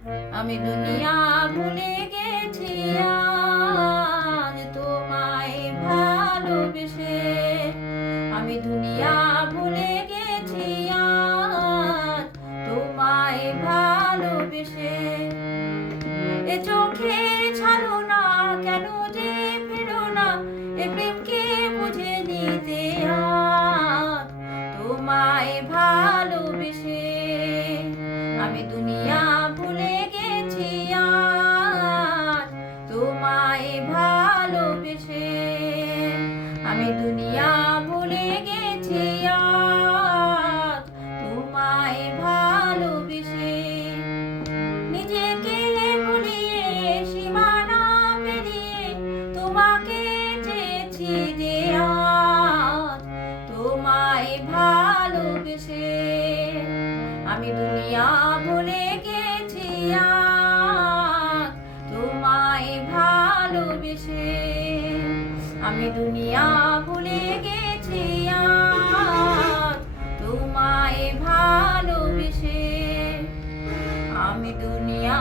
আমি দুনিয়া ভুলে গেছি আজ তোমায় ভালোবেসে। আমি দুনিয়া ভুলে গেছি আজ তোমায় ভালোবেসে। এ চোখে ছাড়ো না, কেন যে ফেরো না, এ প্রেমকে বুঝে নিতে আজ তোমায় ভালোবেসে। আমি দুনিয়া ভুলে গেছি আজ তোমায় ভালোবেসে। আমি দুনিয়া ভুলে গেছি আজ তোমায় ভালোবেসে। নিজেকে ভুলিয়ে সীমানা পেরিয়ে তোমাকে চেয়েছি যে আজ তোমায় ভালোবেসে। আমি দুনিয়া ভুলে গেছি আজ তোমায় ভালোবেসে। আমি দুনিয়া ভুলে গেছি আজ তোমায় ভালোবেসে। আমি দুনিয়া